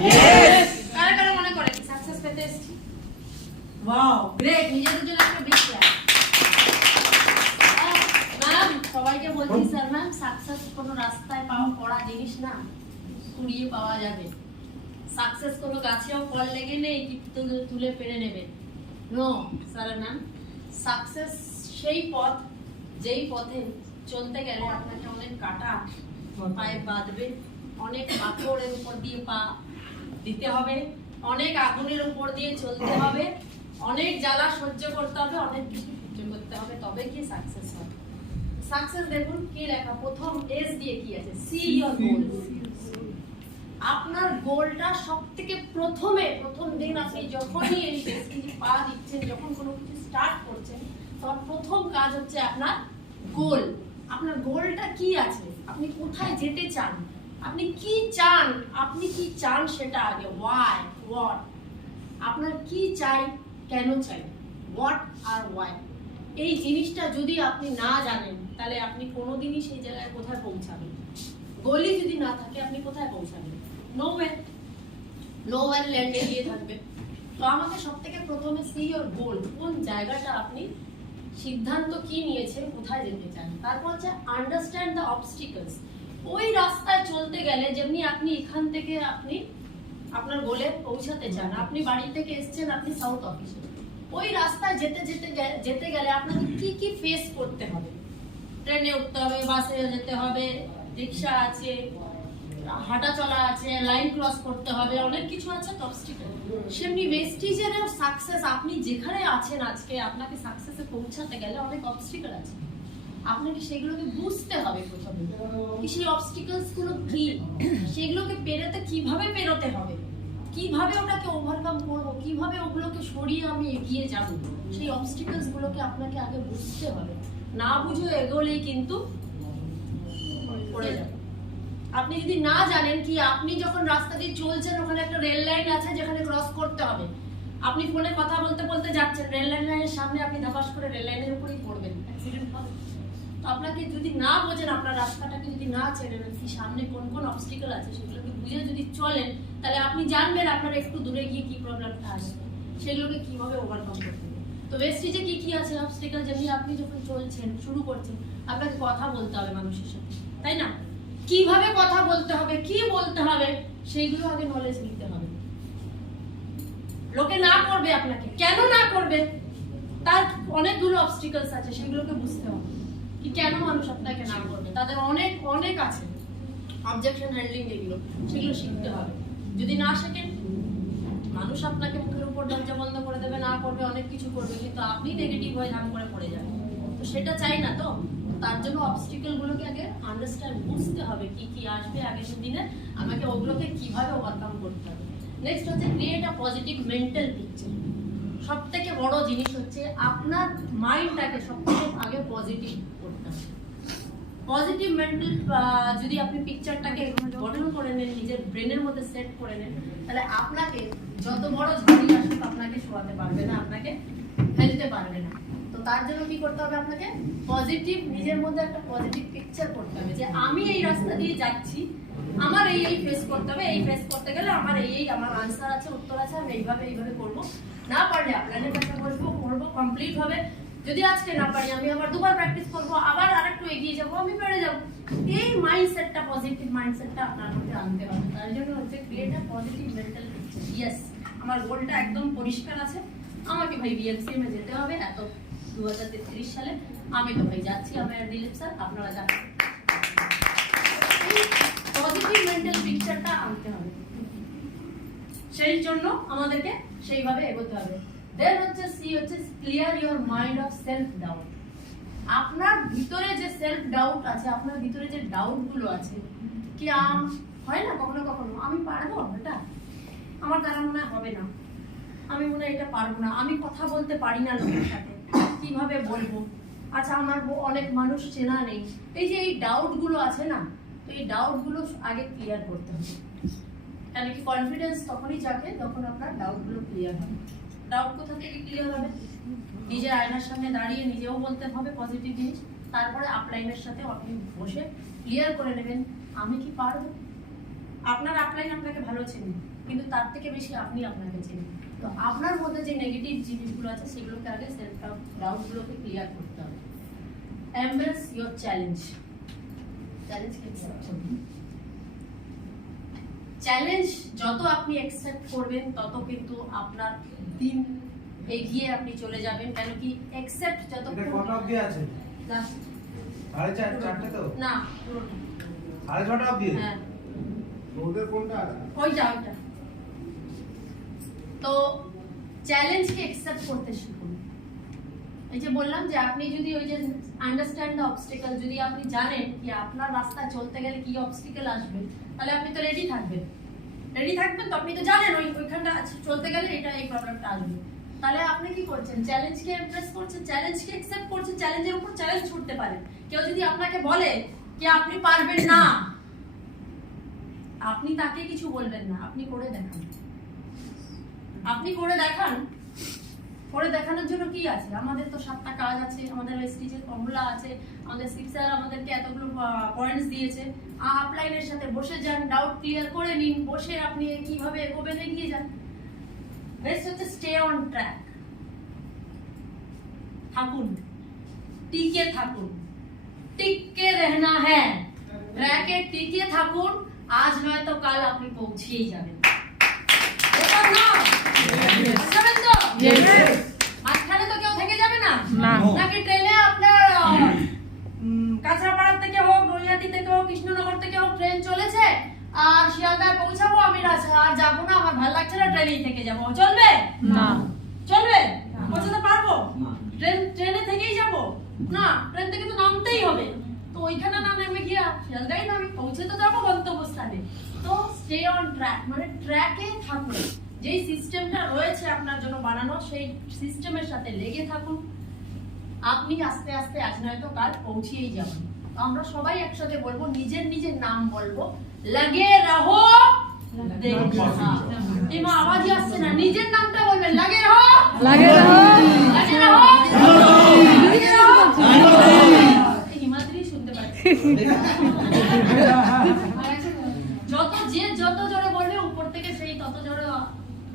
Yes. কারা কারা মনে করে সাকসেস পেতে এসেছি? Wow. গ্রেট, নিজেদের জন্য একটা বিগ ক্ল্যাপ। ম্যাম, সবাইকে বলছি স্যার ম্যাম, সাকসেস কোনো রাস্তায় পাওয়া পড়া জিনিস না, কুড়িয়ে পাওয়া যাবে। সাকসেস কোনো গাছেও ফল লেগে নেই কি তুলে পেরে নেবে, নো স্যার ম্যাম। সাকসেস সেই পথ যেই পথে চলতে গেলে আপনাকে অনেক কাটা পায়ে বাঁধবে, অনেক পাথরের উপর দিয়ে পা দিতে হবে, অনেক আগুনের উপর দিয়ে চলতে হবে, অনেক জ্বালা সহ্য করতে হবে, অনেক কিছু সহ্য করতে হবে, তবে কি সাকসেস হবে। সাকসেস দেখুন কি লেখা, প্রথম এস দিয়ে কি আছে, সি ইওর গোল। আপনার গোলটা সবথেকে প্রথম দিন আপনি যখনই এই ডেস্টিনি পা দিচ্ছেন, যখন কোনো কিছু স্টার্ট করছেন, তখন প্রথম কাজ হচ্ছে আপনার গোল। আপনার গোলটা কি আছে, আপনি কোথায় যেতে চান, আপনি কি চান সেটা আগে। ওয়াই, হোয়াট, আপনার কি চাই, কেন চাই, হোয়াট আর ওয়াই, এই জিনিসটা যদি আপনি না জানেন তাহলে আপনি কোনোদিনই সেই জায়গায় কোথায় পৌঁছাবেন। গোলই যদি না থাকে আপনি কোথায় পৌঁছাবেন, নোওয়্যার ল্যান্ডে গিয়ে থাকবে। তো আমাকে সবথেকে প্রথমে সি ইওর গোল, কোন জায়গাটা আপনি সিদ্ধান্ত কি নিয়েছেন, কোথায় যেতে চান। তারপর হচ্ছে আন্ডারস্ট্যান্ড দ্য অবস্টিকলস। ওই রাস্তায় চলতে গেলে যেমনি আপনি এখান থেকে আপনি আপনার গোলে পৌঁছাতে চান, আপনি বাড়ি থেকে এসেছেন, আপনি সাউথ অফিসে, ওই রাস্তায় যেতে গেলে আপনাকে কি কি ফেস করতে হবে। ট্রেনে উঠতে হবে, বাসে যেতে হবে, রিক্সা আছে, হাঁটা চলা আছে, লাইন ক্রস করতে হবে, অনেক কিছু আছে তো অবস্টিকল। সেমনি ওয়েস্টিজের সাকসেস, আপনি যেখানে আছেন আজকে, আপনাকে সাকসেসে পৌঁছাতে গেলে অনেক অবস্টিকল আছে, আপনাকে সেগুলোকে বুঝতে হবে প্রথমে, কি সেই অবস্টিকলস গুলো কি, সেগুলোকে কিভাবে পেরোতে হবে, কিভাবে ওটাকে ওভারকাম করব, কিভাবে ওগুলোকে সরিয়ে আমি এগিয়ে যাব, সেই অবস্টিকলস গুলোকে আপনাকে আগে বুঝতে হবে। না বুঝে এগোলেই কিন্তু পড়ে যাবে। আপনি যদি না জানেন কি, আপনি যখন রাস্তা দিয়ে চলছেন ওখানে একটা রেল লাইন আছে যেখানে ক্রস করতে হবে, আপনি ফোনে কথা বলতে বলতে যাচ্ছেন, রেল লাইনের সামনে আপনি ধাপাস করে রেল লাইনের উপরেই পড়বেন, অ্যাক্সিডেন্ট হবে। তো আপনাকে যদি না বোঝেন, আপনার রাস্তাটাকে যদি না চেনেন, কি সামনে কোন কোন অবস্টিকল আছে সেগুলোকে বুঝে যদি চলেন, তাহলে আপনি জানবেন আপনার একটু দূরে গিয়ে কি প্রবলেমটা আসবে, সেগুলোকে কিভাবে ওভারকাম করতে হবে। তো ওয়েস্টিজে কি কি আছে অবস্টিকল, যেমনি আপনি যখন চলছেন, শুরু করছেন, আপনাকে কথা বলতে হবে মানুষের সাথে, তাই না? কিভাবে কথা বলতে হবে, কি বলতে হবে, সেইগুলো আগে নলেজ নিতে হবে। লোকে না করবে আপনাকে, কেন না করবে, তার অনেকগুলো অবস্টিকলস আছে, সেগুলোকে বুঝতে হবে কি কেন মানুষ আপনাকে না করবে। তাদের অনেক আছে অবজেকশন হ্যান্ডলিং, এগুলো সেগুলো শিখতে হবে। যদি না শেখেন, মানুষ আপনাকে মুখের উপর দরজা বন্ধ করে দেবে, না করবে, অনেক কিছু করবে, কিন্তু আপনি নেগেটিভ হয়ে ধাম করে পড়ে যাবেন। তো সেটা চাই না। তো তার জন্য অবস্টিকল গুলোকে আগে আন্ডারস্ট্যান্ড, বুঝতে হবে কি কি আসবে আগের দিনে, আমাকে ওগুলোকে কিভাবে ওভারকাম করতে হবে। নেক্সট হচ্ছে create a positive mental picture. সবথেকে বড় জিনিস হচ্ছে আপনার মাইন্ডটাকে সবথেকে আগে পজিটিভ করতে হবে। পজিটিভ মেন্টাল যদি আপনি পিকচারটাকে গঠন করে নেন, নিজের ব্রেনের মধ্যে সেট করে নেন, তাহলে আপনাকে যত বড় ঝড়ই আসুক আপনাকে শোয়াতে পারবে না, আপনাকে ফেলতে পারবে না। তো তার জন্য কি করতে হবে, আপনাকে পজিটিভ, নিজের মধ্যে একটা পজিটিভ পিকচার করতে হবে যে আমি এই রাস্তা দিয়ে যাচ্ছি, আমার এই ফেস করতে হবে, এই ফেস করতে গেলে আমার আমার আনসার আছে, উত্তর আছে, আমি এইভাবে করব। না পারলে আপনাদের কাছে বসবো, করবো, কমপ্লিট হবে। যদি আজকে না পারি, আমি আবার দুবার প্র্যাকটিস করবো, আবার আরেকটু এগিয়ে যাবো, আমি পেরে যাবো। এই মাইন্ডসেটটা, পজিটিভ মাইন্ডসেটটা আপনার মধ্যে আনতে হবে। তার জন্য হচ্ছে create a positive mental picture. Yes, আমার গোলটা একদম পরিষ্কার আছে, আমাকে ভাই বিএলসিএম এ যেতে হবে এত 2033 সালে, আমি তো ভাই যাচ্ছি, আমার দিলীপ স্যার আপনারা যাবেন। পজিটিভ মেন্টাল পিকচারটা আনতে হবে, সেই জন্য আমাদেরকে সেইভাবে এগোতে হবে। দেন হচ্ছে সি হচ্ছে clear your mind of self doubt. আপনার ভিতরে যে সেলফ ডাউট আছে, আপনার ভিতরে যে ডাউট গুলো আছে, কি হয় না কখনো কখনো, আমি পারবো এটা, আমার দ্বারা মনে হবে না, আমি মনে হয় এটা পারবো না, আমি কথা বলতে পারি না লোকের সাথে, কিভাবে বলবো, আচ্ছা আমার অনেক মানুষ চেনা নেই, এই যে এই ডাউট গুলো আছে না, তো এই ডাউট গুলো আগে ক্লিয়ার করতে হবে। কেন কি কনফিডেন্স তখনই জাগে যখন আপনার ডাউট গুলো ক্লিয়ার হবে। ডাউট কোথা থেকে ক্লিয়ার হবে, নিজের আয়নার সামনে দাঁড়িয়ে নিজেও বলতে হবে পজিটিভ জিনিস, তারপরে আপলাইনের সাথে আপনি বসে ক্লিয়ার করে নেবেন আমি কি পারবো, আপনার আপলাইন আপনাকে ভালো চেনে, কিন্তু তার থেকে বেশি আপনি আপনাকে চেনেন। তো আপনার মধ্যে যে নেগেটিভ জিনিসগুলো আছে সেগুলোকে আগে সেলফ ডাউটগুলোকে ক্লিয়ার করতে হবে। Embrace your challenge. চ্যালেঞ্জকে অ্যাকসেপ্ট করুন। চ্যালেঞ্জ যত আপনি অ্যাকসেপ্ট করবেন তত কিন্তু আপনার দিন এগিয়ে আপনি চলে যাবেন। কেন কি অ্যাকসেপ্ট যত এটা কটা অবধি আছে? লাস্ট 4:30 তো? না পুরোটা। 6:30 অবধি? হ্যাঁ ওদের কোনটা? ওইটা। তো চ্যালেঞ্জকে অ্যাকসেপ্ট করতে শিখুন। এই যে বললাম যে আপনি যদি ওই যে আন্ডারস্ট্যান্ড দ্য অবস্টিকল, যদি আপনি জানেন কি আপনার রাস্তায় চলতে গেলে কি অবস্টিকল আসবে, তাহলে আপনি তো রেডি থাকবেন। তো আপনি তো জানেন ওইখানটা চলতে গেলে এটা এই প্রবলেমটা আসবে। তাহলে আপনি কি করছেন? চ্যালেঞ্জকে এমপ্রেস করছেন, চ্যালেঞ্জকে অ্যাকসেপ্ট করছেন, চ্যালেঞ্জের উপর চ্যালেঞ্জ ছুটতে পারেন। কেউ যদি আপনাকে বলে কি আপনি পারবেন না, আপনি তাকে কিছু বলবেন না, আপনি করে দেখান। আপনি করে দেখান। করে দেখানোর জন্য কি আছে? আমাদের তো 7টা কাজ আছে, আমাদের স্টিচের ফর্মুলা আছে, আমাদের সিক্সার আমাদেরকে এতগুলো পয়েন্টস দিয়েছে। আপলাইনের সাথে বসে যান, ডাউট ক্লিয়ার করে নিন, বসে আপনি কিভাবে এগোবেন এগিয়ে যান। নেক্সট হচ্ছে স্টে অন ট্র্যাক। থাকুন, টিকে থাকুন, টিকে रहना है। ট্র্যাকে টিকে থাকুন, আজ নয় তো কাল আপনি পৌঁছেই যাবেন। এবার না যাবেন তো? মাঝখানে তো কেউ থেকে যাবে না, নাকি ট্রেনে আপনার কাঁচরাপাড়ার থেকে হোক, নৈহাটি থেকে হোক, কৃষ্ণনগর থেকে হোক ট্রেন চলেছে আর শিয়ালদায় পৌঁছাবো, আমি আর যাবো না, আমার ভালো লাগছে না, ট্রেনেই থেকে যাবো, চলবে না? চলবে? পৌঁছাতে পারবো? ট্রেনে থেকেই যাবো না, ট্রেন থেকে তো নামতেই হবে। তো ওইখানে না নেমে গিয়ে শিয়ালদাই না, আমি পৌঁছে তো যাবো গন্তব্যস্থানে। তো স্টে অন ট্র্যাক, মানে ট্র্যাকে থাকুন। যেই সিস্টেমটা রয়েছে আপনার জন্য বানানো, সেই সিস্টেমের সাথে লেগে থাকুন। আপনি আস্তে আস্তে আজ নয়তো কাল পৌঁছেই যাবেন। আমরা সবাই একসাথে বলবো, নিজের নাম বলবো, লাগে রহো দেখনা। এমা আওয়াজই আসছে না, নিজের নামটা বলবেন, লাগে রহো, লাগে রহো, লাগে রহো, লাগে রহো। হিমাদ্রি শুনতে পাচ্ছি। যত জোরে বলবে উপর থেকে সেই তত জোরে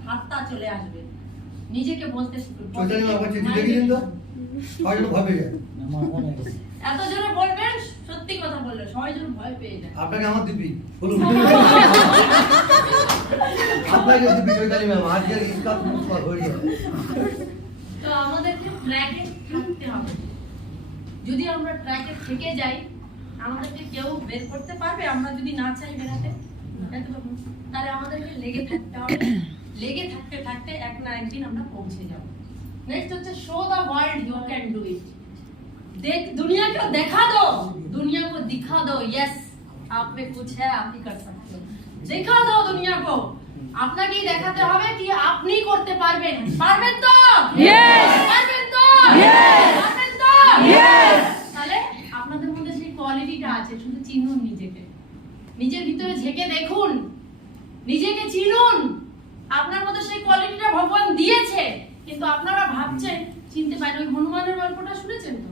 হাতটা চলে আসবে। নিজেকে বলতে শিখুন। এত জোরে বলবেন, সত্যি কথা বললে সবাই যেন ভয় পেয়ে যায়। আপনাকে আমার দিবি বলুন। আপনাকে দিবি চৈতালি ম্যাম, আজকে ইসকা মুখবার হয়ে যাবে। তো আমাদেরকে ট্র্যাকে থাকতে হবে। যদি আমরা ট্র্যাকে থেকে যাই, আমাদেরকে কেউ বের করতে পারবে? আমরা যদি না চাই বেরাতে, তাহলে আমাদেরকে লেগে থাকতে হবে। লেগে থাকতে থাকতে এক না একদিন আমরা পৌঁছে যাব। नेक्स्ट হচ্ছে show the world you can do it. देख दुनिया को दिखा दो, दुनिया को दिखा दो, यस आप में कुछ है, आप ही कर सकते हो। दिखा दो दुनिया को। আপনাকেই দেখাতে হবে কি আপনি করতে পারবেন। পারবেন তো? यस পারবেন তো? यस পারবেন তো? यस তাহলে আপনাদের মধ্যে সেই কোয়ালিটিটা আছে, শুধু চিনুন নিজেকে। নিজের ভিতরে ঝেঁকে দেখুন, নিজেকে চিনুন। আপনার মধ্যে সেই কোয়ালিটিটা ভগবান দিয়েছে, কিন্তু আপনারা ভাবছেন চিনতে পারেন। ওই হনুমানের গল্পটা শুনেছেন তো?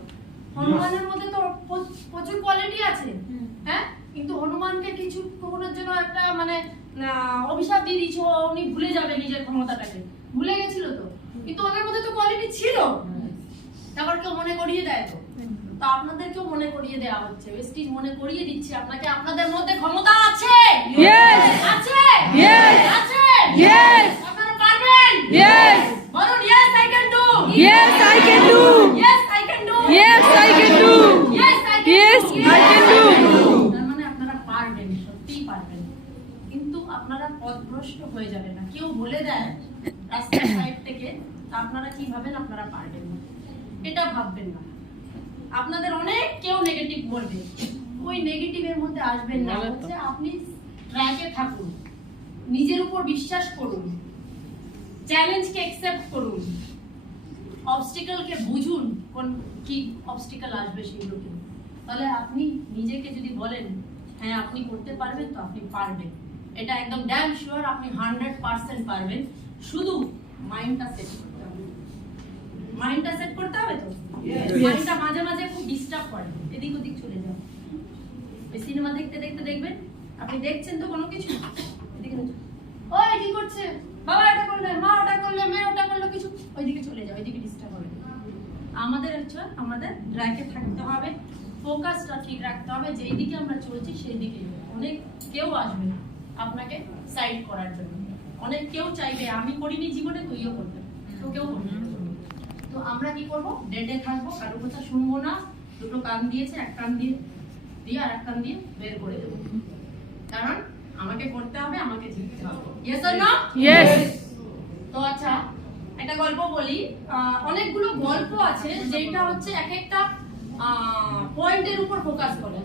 হনুমানের মধ্যে তো প্রচুর কোয়ালিটি আছে, হ্যাঁ, কিন্তু হনুমানকে কিছু কখনোর জন্য একটা মানে অভিশাপ দিয়ে দিয়েছে, উনি ভুলে যাবে নিজের ক্ষমতাটাকে, ভুলে গেছিল তো, কিন্তু ওনার মধ্যে তো কোয়ালিটি ছিল। তারপর কেউ মনে করিয়ে দেয় তো, তো আপনাদেরকেও মনে করিয়ে দেওয়া হচ্ছে, ওয়েস্টিজ মনে করিয়ে দিচ্ছে আপনাকে, আপনাদের মধ্যে ক্ষমতা আছে। Yes! আছে? Yes! আছে? Yes! আপনারা পারবেন? Yes! বলুন, yes I can do. Yes, I can do. Yes I can do. Yes, I can do. Yes I can Yes, do. I can do. তার মানে আপনারা পারবেন, সত্যিই পারবেন, কিন্তু আপনারা পথভ্রষ্ট হয়ে যাবেন না। কেউ বলে দেয় রাস্তার সাইড থেকে, আপনারা কি ভাবেন আপনারা পারবেন না, এটা ভাববেন না। আপনাদের অনেক কেউ নেগেটিভ বলবে, ওই নেগেটিভের মধ্যে আসবেন না। হচ্ছে আপনি ট্র্যাকে থাকুন, নিজের উপর বিশ্বাস করুন, চ্যালেঞ্জকে অ্যাকসেপ্ট করুন, অবস্টিকলকে বুঝুন কোন কি অবস্টিকল আসবে সেগুলোকে। তাহলে আপনি নিজেকে যদি বলেন হ্যাঁ আপনি করতে পারবেন, তো আপনি পারবেন, এটা একদম ড্যাম শিওর। আপনি 100% পারবেন, শুধু মাইন্ডটা সেট করতে হবে। মাইন্ডটা সেট করতে হবে তো। মাইন্ডটা মাঝে মাঝে খুব ডিস্টার্ব করে, এদিক ওদিক চলে যাবে। এই সিনেমা দেখতে দেখতে দেখবেন আপনি দেখছেন তো কোনো কিছু? এদিকে নজর। ওই কি করছে? বাবা এটা করলে, মা ওটা করলে, মেয়ে ওটা করলো, কিছু ওইদিকে চলে যাও, ওইদিকে ডিস্টার্ব হবে। আমাদের হচ্ছে আমাদের ট্র্যাকে থাকতে হবে, ফোকাসটা ঠিক রাখতে হবে, যেই দিকে আমরা চলছি সেই দিকে। অনেক কেউ আসবে না আপনাকে সাইড করার জন্য, অনেক কেউ চাইবে আমি করিনি জীবনে তুইও করবে, তো কেউ করবে না। তো আমরা কি করব? ডেডে থাকবো, কারো কথা শুনবো না, দুটো কান দিয়েছে, এক কান দিয়ে আর এক কান দিয়ে বের করে দেবো, কারণ আমাকে করতে হবে, আমাকে জিততে হবে। Yes or no? Yes. তো আচ্ছা একটা গল্প বলি। অনেকগুলো গল্প আছে যেটা হচ্ছে এক একটা পয়েন্টের উপর ফোকাস করে।